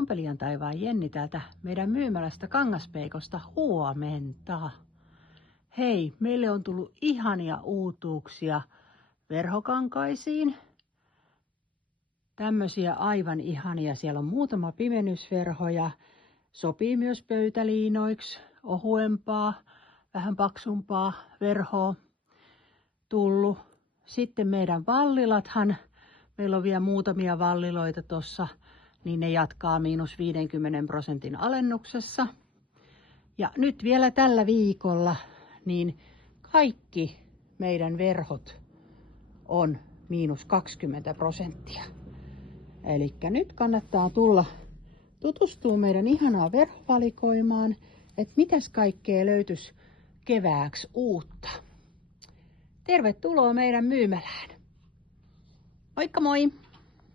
Ompelijan taivaan Jenni täältä meidän myymälästä Kangaspeikosta, huomenta. Hei, meille on tullut ihania uutuuksia verhokankaisiin. Tämmöisiä aivan ihania. Siellä on muutama pimennysverho ja sopii myös pöytäliinoiksi, ohuempaa, vähän paksumpaa verhoa tullut. Sitten meidän vallilathan, meillä on vielä muutamia valliloita tuossa, niin ne jatkaa -50% alennuksessa. Ja nyt vielä tällä viikolla, niin kaikki meidän verhot on -20%. Eli nyt kannattaa tulla tutustumaan meidän ihanaan verhovalikoimaan, että mitäs kaikkea löytyisi kevääksi uutta. Tervetuloa meidän myymälään. Moikka moi!